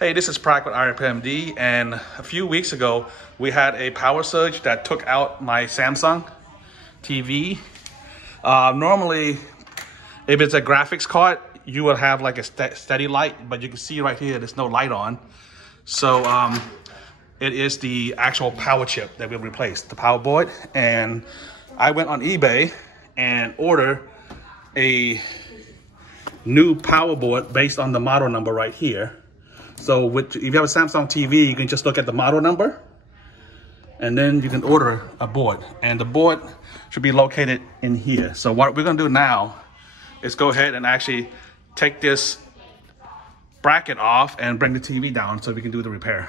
Hey, this is Prak with RPMD, and a few weeks ago we had a power surge that took out my Samsung TV. Normally, if it's a graphics card, you will have like a steady light, but you can see right here there's no light on. So it is the actual power chip that we replaced, the power board. And I went on eBay and ordered a new power board based on the model number right here. So if you have a Samsung TV, you can just look at the model number and then you can order a board. And the board should be located in here. So what we're gonna do now is go ahead and actually take this bracket off and bring the TV down so we can do the repair.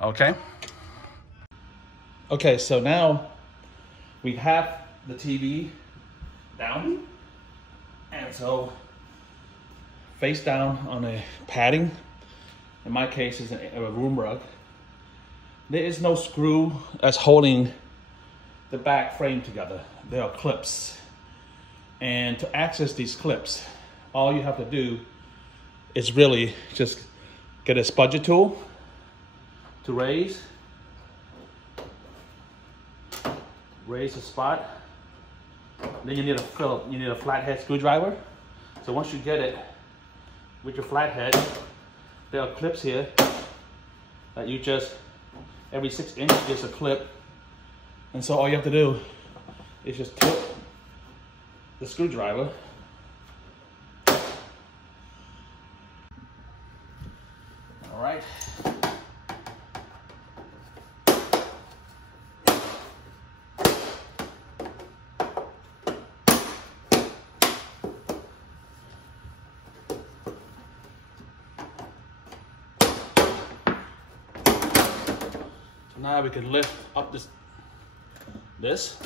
Okay? Okay, so now we have the TV down. And so face down on a padding, in my case is a room rug. There is no screw that's holding the back frame together. There are clips. And to access these clips, all you have to do is really just get a spudger tool to raise the spot. Then you need a flathead screwdriver. So once you get it with your flathead, there are clips here that you just, every 6 inches there's a clip. And so all you have to do is just tilt the screwdriver. All right. Now we can lift up this.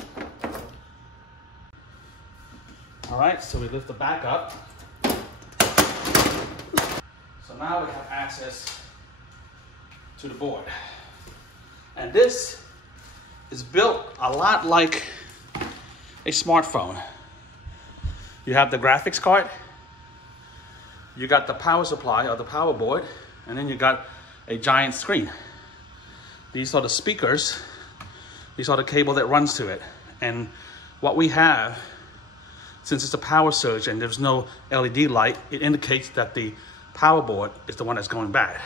All right, so we lift the back up. So now we have access to the board. And this is built a lot like a smartphone. You have the graphics card, you got the power supply or the power board, and then you got a giant screen. These are the speakers. These are the cable that runs to it. And what we have, since it's a power surge and there's no LED light, it indicates that the power board is the one that's going bad.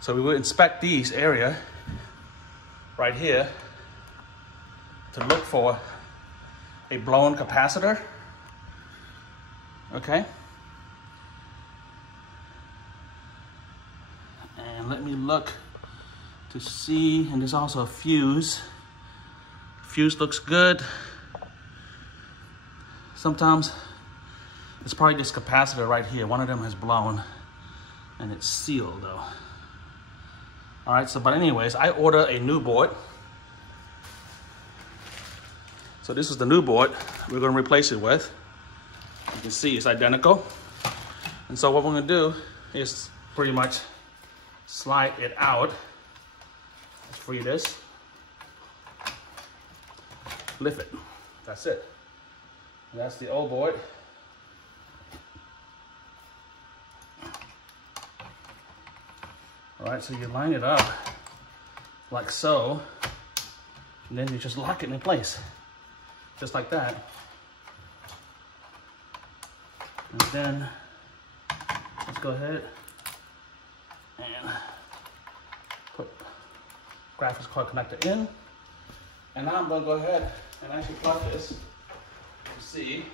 So we will inspect these area right here to look for a blown capacitor. Okay. And let me look to see, and there's also a fuse. Fuse looks good. Sometimes it's probably this capacitor right here. One of them has blown and it's sealed though. All right, so but anyways, I ordered a new board. So this is the new board we're gonna replace it with. You can see it's identical. And so what we're gonna do is pretty much slide it out. Free this, lift it, that's it. And that's the old board. All right, so you line it up like so, and then you just lock it in place, just like that. And then let's go ahead and put graphics card connector in. And now I'm going to go ahead and actually plug this to see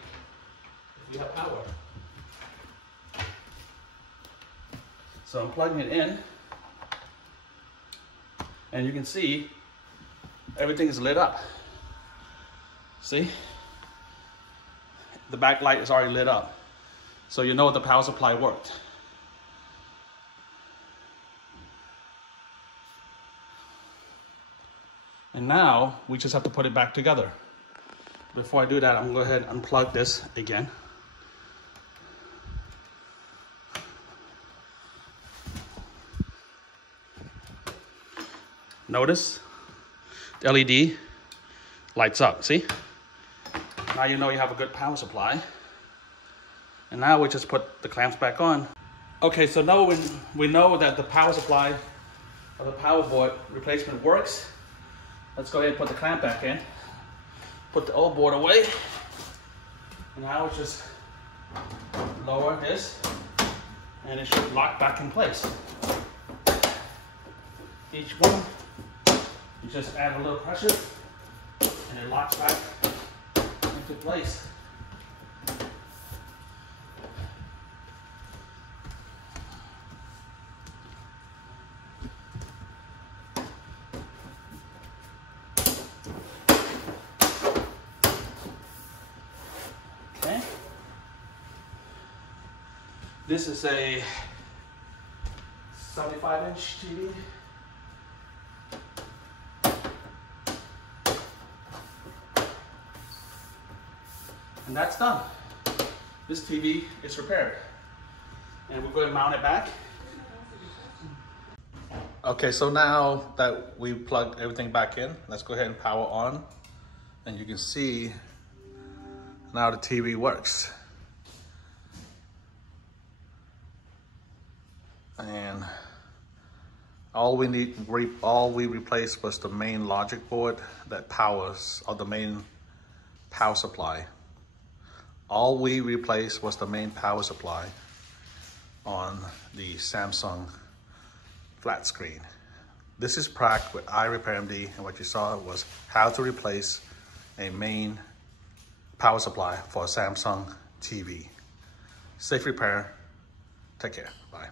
if we have power. So I'm plugging it in, and you can see everything is lit up. See? The backlight is already lit up. So you know the power supply worked. And now we just have to put it back together. Before I do that, I'm gonna go ahead and unplug this again. Notice the LED lights up, see? Now you know you have a good power supply. And now we just put the clamps back on. Okay, so now we know that the power supply of the power board replacement works. Let's go ahead and put the clamp back in. Put the old board away. And now it's just lower this and it should lock back in place. Each one, you just add a little pressure and it locks back into place. Okay. This is a 75-inch TV. And that's done. This TV is repaired. And we're going to mount it back. Okay, so now that we plugged everything back in, let's go ahead and power on. And you can see now the TV works. And all we replaced was the main logic board that powers, or the main power supply. All we replaced was the main power supply on the Samsung flat screen. This is Prac with iRepairMD, and what you saw was how to replace a main power supply for a Samsung TV. Safe repair. Take care. Bye.